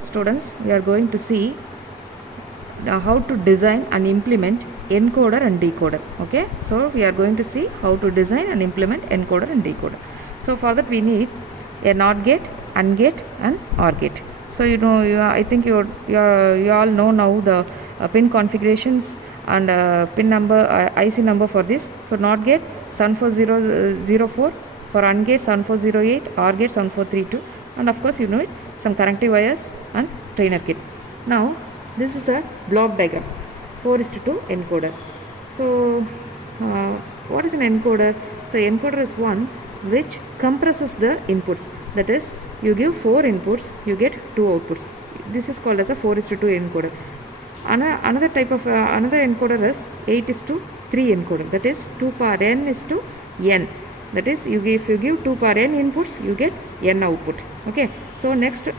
Students, we are going to see how to design and implement encoder and decoder. Okay, so we are going to see how to design and implement encoder and decoder. So for that we need a NOT gate, AND gate and OR gate. So I think you all know now the pin configurations and pin number, IC number for this. So NOT gate 74004, for AND gate 7408, OR gate 7432, and of course you know it, some connective wires and trainer kit. Now this is the block diagram, 4:2 encoder. So what is an encoder? So encoder is one which compresses the inputs, that is you give 4 inputs, you get 2 outputs. This is called as a 4:2 encoder. Another type of another encoder is 8:3 encoder, that is 2 power n is to n, that is if you give 2 power n inputs, you get n output. Okay, so next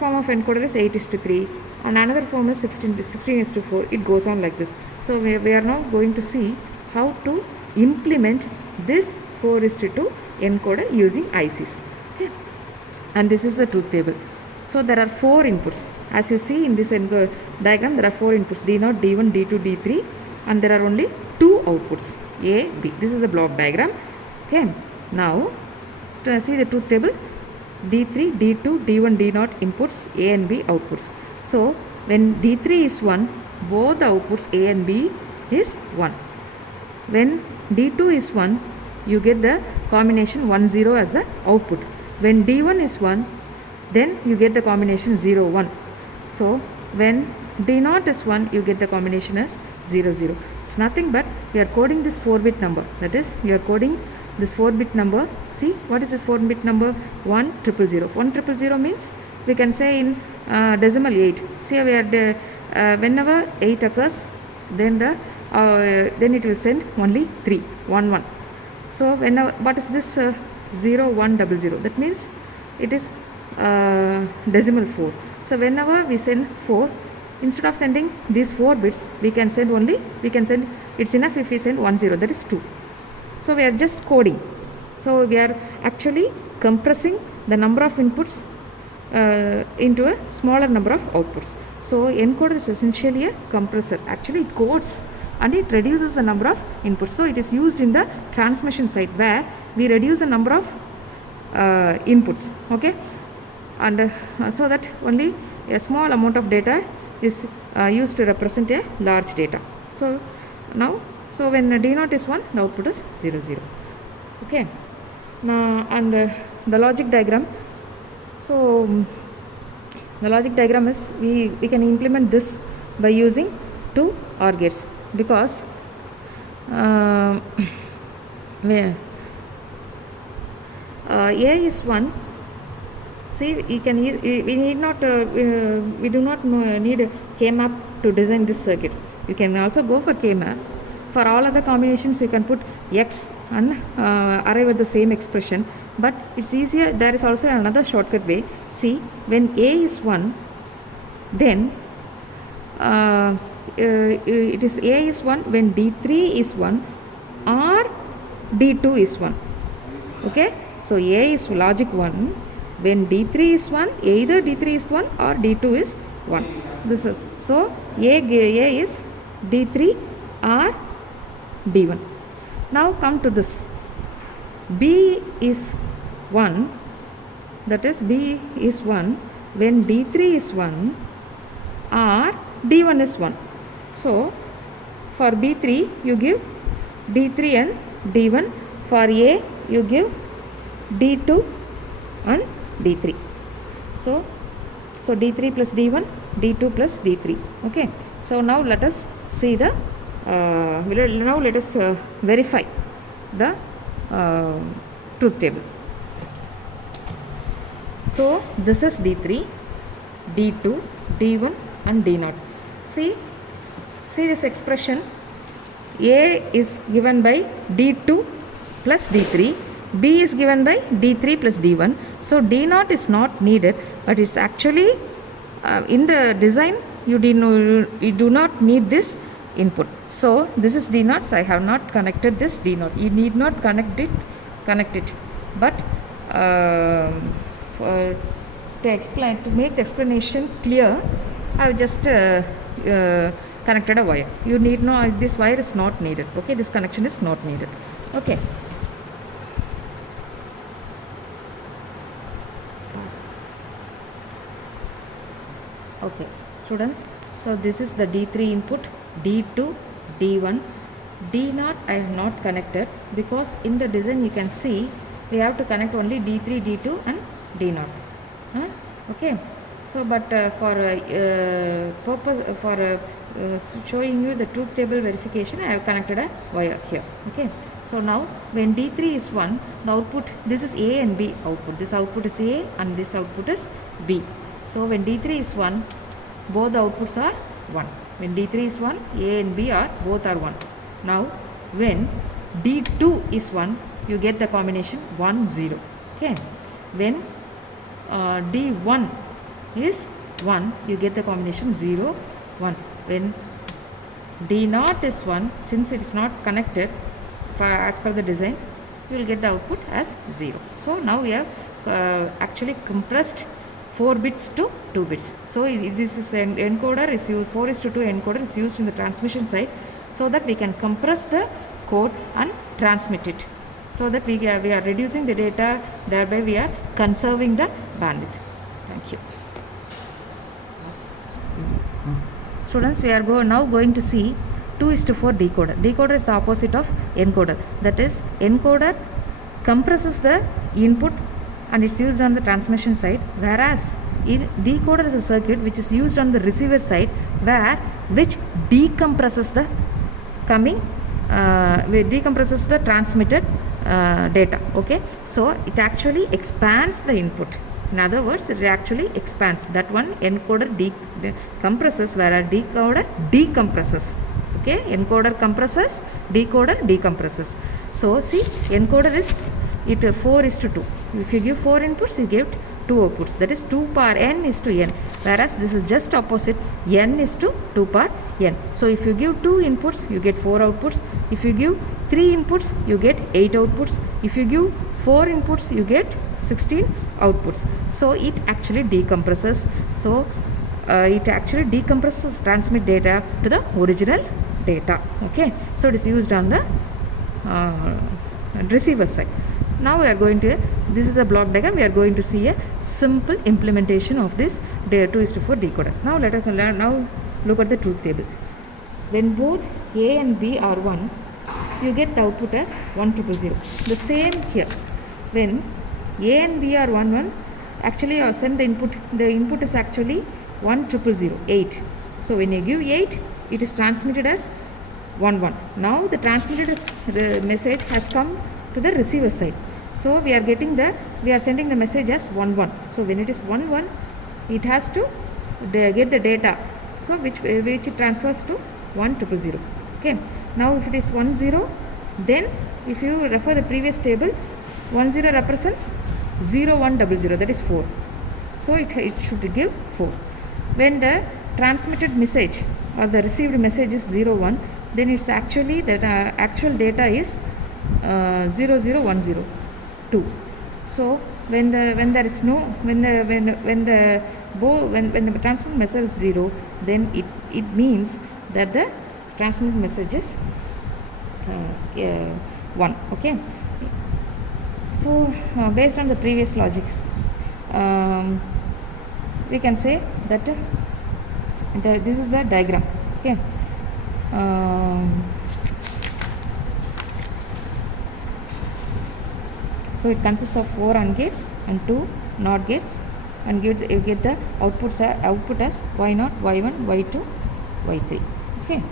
form of encoder is 8:3, and another form is 16:4. It goes on like this. So we are now going to see how to implement this 4:2 encoder using ICs. Okay, and this is the truth table. So there are 4 inputs. As you see in this diagram, there are 4 inputs: D0, D1, D2, D3, and there are only 2 outputs, A, B. This is the block diagram. Okay, now to see the truth table, D3, D2, D1, D0 inputs, A and B outputs. So when D3 is 1, both the outputs A and B is 1. When D2 is 1, you get the combination 1, 0 as the output. When D1 is 1, then you get the combination 0, 1. So when D0 is 1, you get the combination as 0, 0. It's nothing but we are coding this 4-bit number, that is we are coding this 4-bit number. See, what is this 4-bit number? 1,000. 1,000 means we can say in decimal 8. See, we are whenever 8 occurs, then then it will send only 3, 1, 1. So whenever, what is this 0, 1, 000? That means it is decimal 4. So whenever we send 4, instead of sending these 4 bits, we can send it's enough if we send 1, 0, that is 2. So we are just coding. So we are actually compressing the number of inputs into a smaller number of outputs. So encoder is essentially a compressor. Actually it codes and it reduces the number of inputs. So it is used in the transmission side where we reduce the number of inputs. Okay, and so that only a small amount of data is used to represent a large data. So now, so when D0 is 1, the output is 0, 0. Okay, now and the logic diagram. So the logic diagram is we can implement this by using 2 OR gates, because where A is 1. See, we need not we do not need a K-map to design this circuit. You can also go for K-map. For all other combinations, you can put X and arrive at the same expression. But it's easier. There is also another shortcut way. See, when A is 1, then it is A is 1 when D3 is 1 or D2 is 1. Okay, so A is logic 1 when D3 is 1, either D3 is 1 or D2 is 1. This is, so A is D3 or D1. Now come to this. B is 1, that is B is 1 when D3 is 1 or D1 is 1. So for B3 you give D3 and D1. For A you give D2 and D3. So D3 plus D1, D2 plus D3. Okay, so now let us see the now let us verify the truth table. So this is D3, D2, D1 and D0. See this expression. A is given by D2 plus D3, B is given by D3 plus D1. So D0 is not needed, but it's actually in the design you do not need this input. So this is D0. So I have not connected this D0. You need not connect it, but to make the explanation clear, I have just connected a wire. You need no, this wire is not needed. Okay, this connection is not needed. Okay. Okay, students, so this is the D3 input, D2, D1, D0 I have not connected because in the design you can see we have to connect only D3, D2 and D0. Okay, so but for purpose for showing you the truth table verification, I have connected a wire here. Okay, so now when D3 is 1, the output, this is A and B output, this output is A and this output is B. So when D3 is 1, both the outputs are 1. When D3 is 1, A and B are both are 1. Now when D2 is 1, you get the combination 1 0. Okay, when D1 is 1, you get the combination 0 1. When D0 is 1, since it is not connected as per the design, you will get the output as 0. So now we have actually compressed 4 bits to 2 bits. So this is an encoder is used, 4:2 encoder is used in the transmission side, so that we can compress the code and transmit it, so that we are reducing the data, thereby we are conserving the bandwidth. Thank you. Students, we are now going to see 2:4 decoder. Decoder is the opposite of encoder. That is, encoder compresses the input and it's used on the transmission side, whereas decoder is a circuit which is used on the receiver side, which decompresses the decompresses the transmitted data. Okay, so it actually expands the input. In other words, it actually expands. That one encoder compresses, whereas decoder decompresses. Okay, encoder compresses, decoder decompresses. So see, encoder is 4:2. If you give 4 inputs, you give 2 outputs. That is 2 power n is to n. Whereas this is just opposite. N is to 2 power n. So if you give 2 inputs, you get 4 outputs. If you give 3 inputs, you get 8 outputs. If you give 4 inputs, you get 16 outputs. So it actually decompresses. So it actually decompresses transmit data to the original data. Okay, so it is used on the receiver side. Now we are going to, this is a block diagram, we are going to see a simple implementation of this 2:4 decoder. Now let us now look at the truth table. When both A and B are 1, you get the output as 10000. The same here. When A and B are 1 1, actually I send the input is actually 10000, 8. So when you give 8, it is transmitted as 1 1. Now the transmitted message has come to the receiver side. So we are sending the message as 1 1. So when it is 1 1, it has to get the data, so which it transfers to 10000. Okay, now if it is 1 0, then if you refer the previous table, 1 0 represents 0 1 0 0, that is 4. So it should give 4. When the transmitted message or the received message is 0 1, then it's actually that actual data is 0 0 1 0 2. So when the transmit message is 0, then it means that the transmit message is 1. Okay, so based on the previous logic, we can say that this is the diagram. Okay, so it consists of 4 AND gates and 2 NOT gates, and you get the output as Y0, Y1, Y2, Y3. Okay,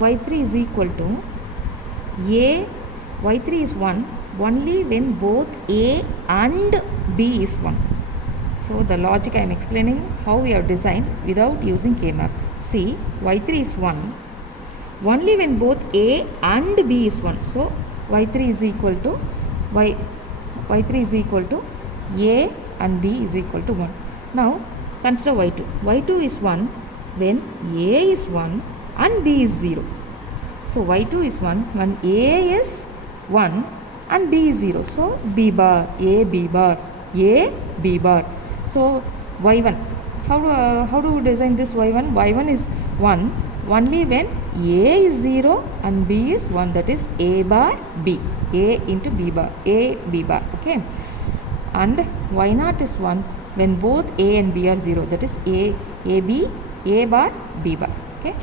Y3 is equal to A. Y3 is 1 only when both A and B is 1. So the logic I am explaining how we have designed without using K-map. See, Y3 is 1 only when both A and B is 1. So Y3 is equal to Y3 is equal to A and B is equal to 1. Now consider Y2. Y2 is 1 when A is 1 and B is 0. So Y2 is 1 when A is 1 and B is 0. So B bar, A B bar, A B bar. So Y1, how do we design this Y1? Y1 is 1 only when A is 0 and B is 1, that is A bar B, A into B bar, A B bar, okay. And Y0 is 1 when both A and B are 0, that is A B, A bar B bar, okay.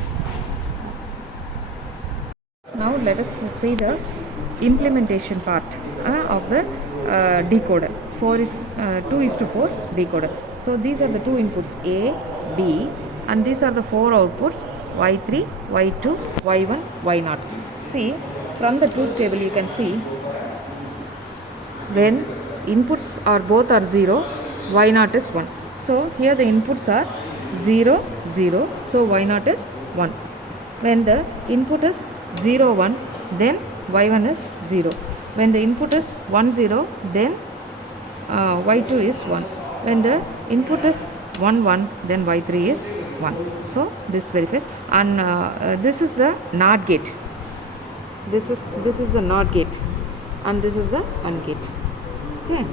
Now let us see the implementation part of the decoder. 2:4 decoder. So these are the two inputs A, B, and these are the four outputs Y3, Y2, Y1, Y0. See, from the truth table you can see when inputs are both are 0, Y0 is 1. So here the inputs are 0, 0, so Y0 is 1. When the input is 0, 1, then Y1 is 0. When the input is 1, 0, then Y2 is 1. When the input is 1, 1, then Y3 is 1. So this verifies, and this is the NOT gate. This is the NOT gate, and this is the AND gate. Okay.